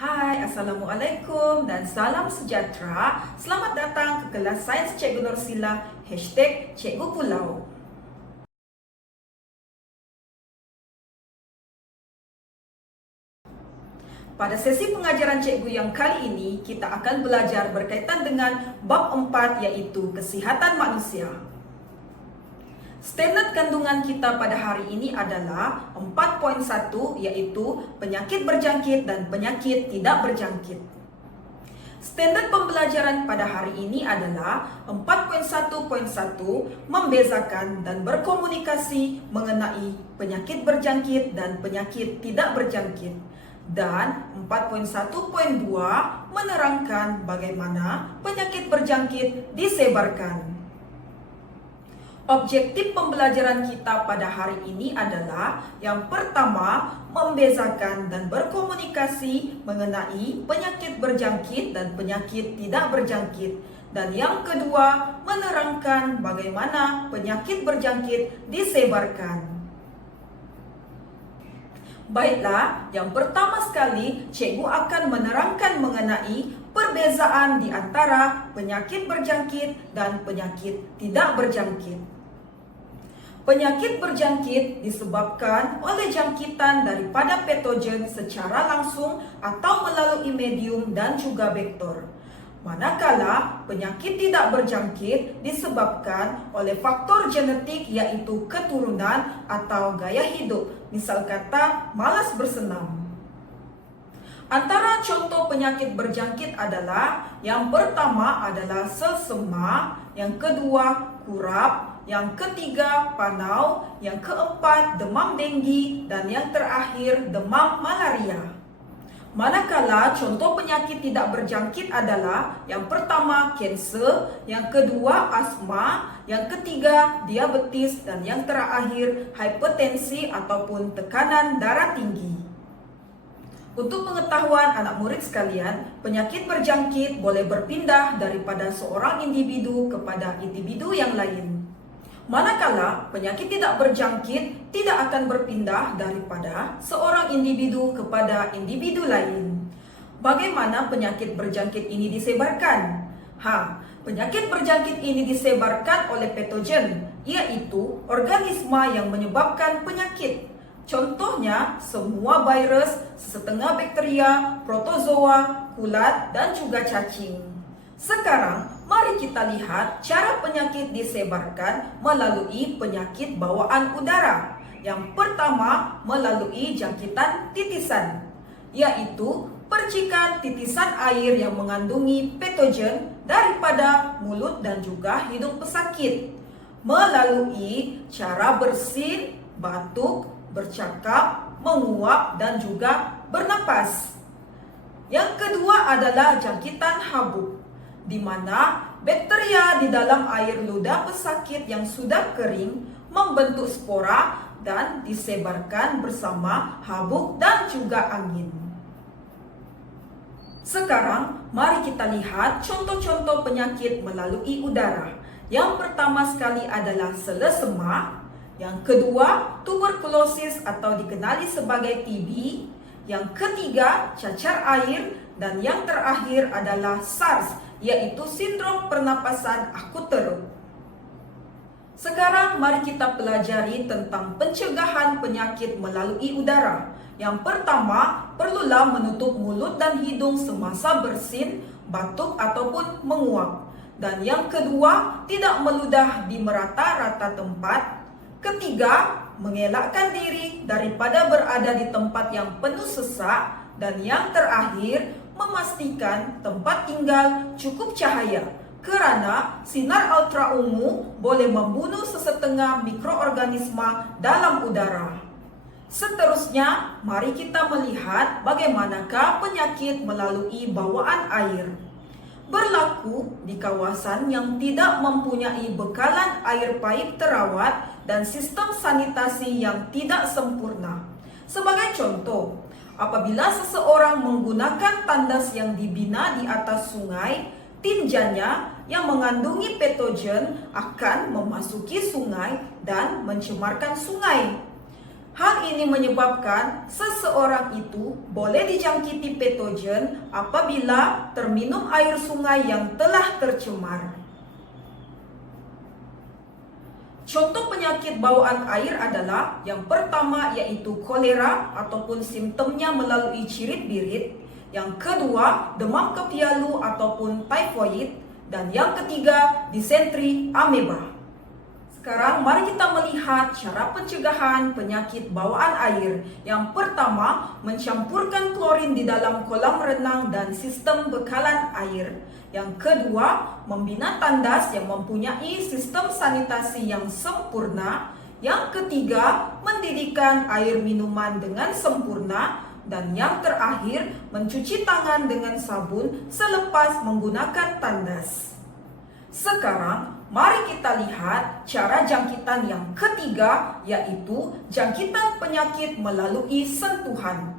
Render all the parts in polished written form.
Hai, Assalamualaikum dan salam sejahtera. Selamat datang ke kelas Sains Cikgu Norsila #Cikgu Pulau. Pada sesi pengajaran cikgu yang kali ini, kita akan belajar berkaitan dengan bab 4 iaitu kesihatan manusia. Standard kandungan kita pada hari ini adalah 4.1 iaitu penyakit berjangkit dan penyakit tidak berjangkit. Standard pembelajaran pada hari ini adalah 4.1.1 membezakan dan berkomunikasi mengenai penyakit berjangkit dan penyakit tidak berjangkit. Dan 4.1.2 menerangkan bagaimana penyakit berjangkit disebarkan. Objektif pembelajaran kita pada hari ini adalah yang pertama, membezakan dan berkomunikasi mengenai penyakit berjangkit dan penyakit tidak berjangkit. Dan yang kedua, menerangkan bagaimana penyakit berjangkit disebarkan. Baiklah, yang pertama sekali, cikgu akan menerangkan mengenai perbezaan di antara penyakit berjangkit dan penyakit tidak berjangkit. Penyakit berjangkit disebabkan oleh jangkitan daripada patogen secara langsung atau melalui medium dan juga vektor. Manakala penyakit tidak berjangkit disebabkan oleh faktor genetik yaitu keturunan atau gaya hidup, misal kata malas bersenam. Antara contoh penyakit berjangkit adalah yang pertama adalah selsema, yang kedua kurap, yang ketiga panau, yang keempat demam denggi, dan yang terakhir demam malaria. Manakala contoh penyakit tidak berjangkit adalah yang pertama kanser, yang kedua asma, yang ketiga diabetes, dan yang terakhir hipertensi ataupun tekanan darah tinggi. Untuk pengetahuan anak murid sekalian, penyakit berjangkit boleh berpindah daripada seorang individu kepada individu yang lain. Manakala penyakit tidak berjangkit tidak akan berpindah daripada seorang individu kepada individu lain. Bagaimana penyakit berjangkit ini disebarkan? Penyakit berjangkit ini disebarkan oleh patogen, yaitu organisme yang menyebabkan penyakit. Contohnya, semua virus, setengah bakteria, protozoa, kulat, dan juga cacing. Sekarang, mari kita lihat cara penyakit disebarkan melalui penyakit bawaan udara. Yang pertama, melalui jangkitan titisan, yaitu percikan titisan air yang mengandungi patogen daripada mulut dan juga hidung pesakit. Melalui cara bersin, batuk, bercakap, menguap, dan juga bernapas. Yang kedua adalah jangkitan habuk, di mana bakteria di dalam air ludah pesakit yang sudah kering membentuk spora dan disebarkan bersama habuk dan juga angin. Sekarang, mari kita lihat contoh-contoh penyakit melalui udara. Yang pertama sekali adalah selesema, yang kedua tuberkulosis atau dikenali sebagai TB, yang ketiga cacar air, dan yang terakhir adalah SARS, yaitu sindrom pernapasan akut teruk. Sekarang mari kita pelajari tentang pencegahan penyakit melalui udara. Yang pertama, perlulah menutup mulut dan hidung semasa bersin, batuk ataupun menguap. Dan yang kedua, tidak meludah di merata-rata tempat. Ketiga, mengelakkan diri daripada berada di tempat yang penuh sesak. Dan yang terakhir, memastikan tempat tinggal cukup cahaya, kerana sinar ultra ungu boleh membunuh sesetengah mikroorganisme dalam udara. Seterusnya, mari kita melihat bagaimanakah penyakit melalui bawaan air. Berlaku di kawasan yang tidak mempunyai bekalan air paip terawat dan sistem sanitasi yang tidak sempurna. Sebagai contoh, apabila seseorang menggunakan tandas yang dibina di atas sungai, tinjanya yang mengandungi patogen akan memasuki sungai dan mencemarkan sungai. Hal ini menyebabkan seseorang itu boleh dijangkiti patogen apabila terminum air sungai yang telah tercemar. Contoh penyakit bawaan air adalah yang pertama yaitu kolera ataupun simptomnya melalui cirit-birit, yang kedua demam kepialu ataupun typhoid, dan yang ketiga disentri ameba. Sekarang mari kita melihat cara pencegahan penyakit bawaan air. Yang pertama, mencampurkan klorin di dalam kolam renang dan sistem bekalan air. Yang kedua, membina tandas yang mempunyai sistem sanitasi yang sempurna. Yang ketiga, mendidihkan air minuman dengan sempurna. Dan yang terakhir, mencuci tangan dengan sabun selepas menggunakan tandas. Sekarang, mari kita lihat cara jangkitan yang ketiga, yaitu jangkitan penyakit melalui sentuhan.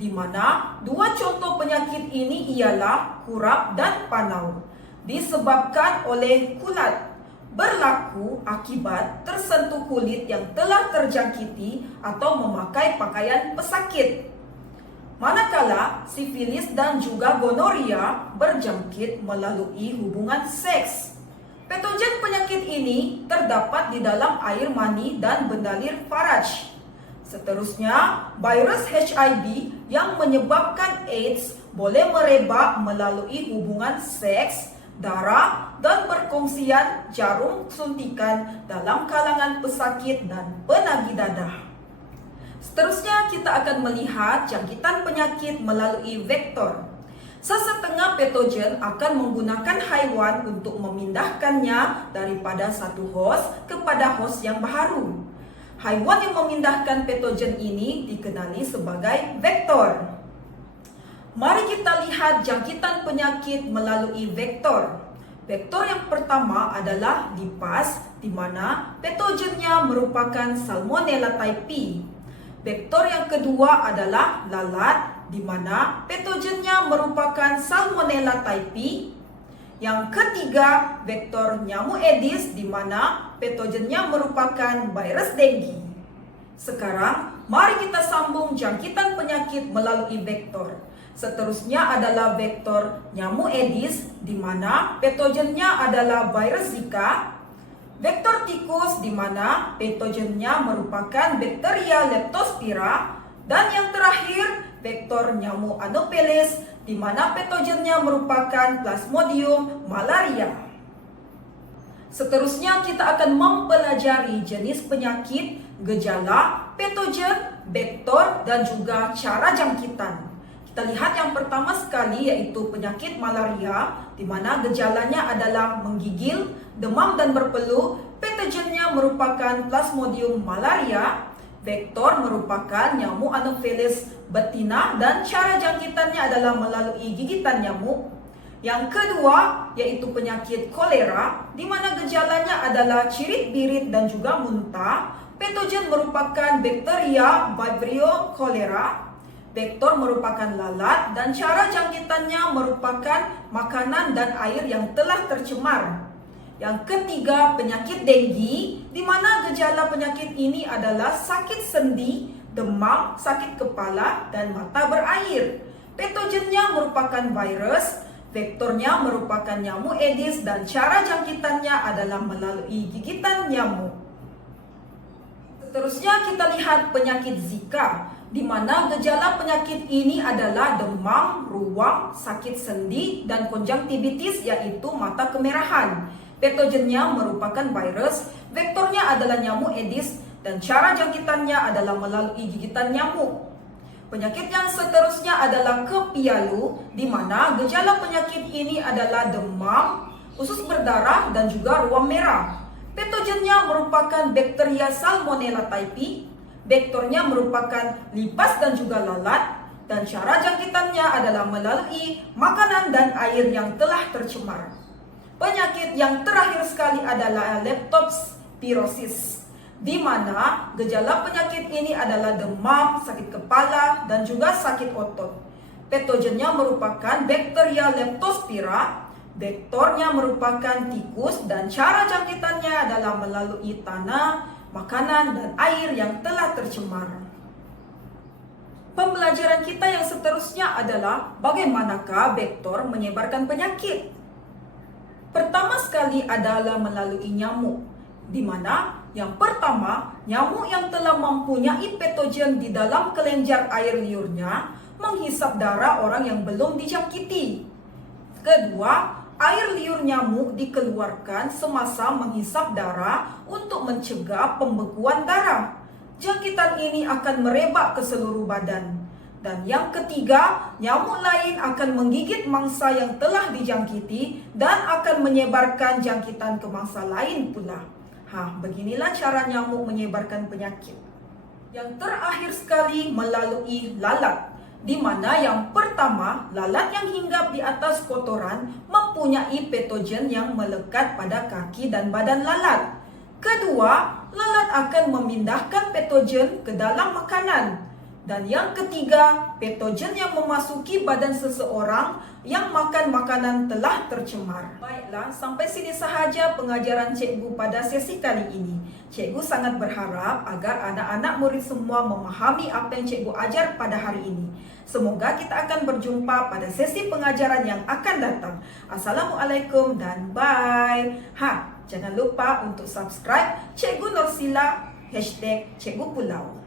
Di mana dua contoh penyakit ini ialah kurap dan panau. Disebabkan oleh kulat, berlaku akibat tersentuh kulit yang telah terjangkiti atau memakai pakaian pesakit. Manakala sifilis dan juga gonoria berjangkit melalui hubungan seks. Patogen penyakit ini terdapat di dalam air mani dan bendalir Faraj. Seterusnya, virus HIV yang menyebabkan AIDS boleh merebak melalui hubungan seks, darah, dan perkongsian jarum suntikan dalam kalangan pesakit dan penagih dadah. Seterusnya kita akan melihat jangkitan penyakit melalui vektor. Sesetengah patogen akan menggunakan haiwan untuk memindahkannya daripada satu host kepada host yang baru. Haiwan yang memindahkan patogen ini dikenali sebagai vektor. Mari kita lihat jangkitan penyakit melalui vektor. Vektor yang pertama adalah lipas, di mana patogennya merupakan Salmonella typhi. Vektor yang kedua adalah lalat, di mana patogennya merupakan Salmonella typhi. Yang ketiga, vektor nyamuk Aedes, di mana patogennya merupakan virus dengue. Sekarang, mari kita sambung jangkitan penyakit melalui vektor. Seterusnya adalah vektor nyamuk Aedes, di mana patogennya adalah virus Zika. Vektor tikus, di mana patogennya merupakan Bacteria leptospira. Dan yang terakhir, vektor nyamuk Anopheles, di mana patogennya merupakan Plasmodium malaria. Seterusnya kita akan mempelajari jenis penyakit, gejala, patogen, vektor, dan juga cara jangkitan. Kita lihat yang pertama sekali yaitu penyakit malaria, di mana gejalanya adalah menggigil, demam dan berpeluh. Patogennya merupakan Plasmodium malaria. Vektor merupakan nyamuk Anopheles betina dan cara jangkitannya adalah melalui gigitan nyamuk. Yang kedua yaitu penyakit kolera, di mana gejalanya adalah cirit-birit dan juga muntah. Patogen merupakan Bacteria Vibrio cholera. Vektor merupakan lalat dan cara jangkitannya merupakan makanan dan air yang telah tercemar. Yang ketiga, penyakit dengue, di mana gejala penyakit ini adalah sakit sendi, demam, sakit kepala, dan mata berair. Patogennya merupakan virus, vektornya merupakan nyamuk Aedes, dan cara jangkitannya adalah melalui gigitan nyamuk. Seterusnya kita lihat penyakit Zika, di mana gejala penyakit ini adalah demam, ruam, sakit sendi, dan konjungtivitis yaitu mata kemerahan. Patogennya merupakan virus, vektornya adalah nyamuk Aedes, dan cara jangkitannya adalah melalui gigitan nyamuk. Penyakit yang seterusnya adalah kepialu, di mana gejala penyakit ini adalah demam, usus berdarah, dan juga ruam merah. Patogennya merupakan Bacteria Salmonella typhi, vektornya merupakan lipas dan juga lalat, dan cara jangkitannya adalah melalui makanan dan air yang telah tercemar. Penyakit yang terakhir sekali adalah leptospirosis, di mana gejala penyakit ini adalah demam, sakit kepala, dan juga sakit otot. Patogennya merupakan Bacteria leptospira, vektornya merupakan tikus, dan cara jangkitannya adalah melalui tanah, makanan, dan air yang telah tercemar. Pembelajaran kita yang seterusnya adalah bagaimanakah vektor menyebarkan penyakit. Pertama sekali adalah melalui nyamuk, di mana yang pertama, nyamuk yang telah mempunyai patogen di dalam kelenjar air liurnya menghisap darah orang yang belum dijangkiti. Kedua, air liur nyamuk dikeluarkan semasa menghisap darah untuk mencegah pembekuan darah. Jangkitan ini akan merebak ke seluruh badan. Dan yang ketiga, nyamuk lain akan menggigit mangsa yang telah dijangkiti dan akan menyebarkan jangkitan ke mangsa lain pula. Beginilah cara nyamuk menyebarkan penyakit. Yang terakhir sekali melalui lalat, di mana yang pertama, lalat yang hinggap di atas kotoran mempunyai patogen yang melekat pada kaki dan badan lalat. Kedua, lalat akan memindahkan patogen ke dalam makanan. Dan yang ketiga, patogen yang memasuki badan seseorang yang makan makanan telah tercemar. Baiklah, sampai sini sahaja pengajaran cikgu pada sesi kali ini. Cikgu sangat berharap agar anak-anak murid semua memahami apa yang cikgu ajar pada hari ini. Semoga kita akan berjumpa pada sesi pengajaran yang akan datang. Assalamualaikum dan bye. Jangan lupa untuk subscribe Cikgu Nursila #Cikgu Pulau.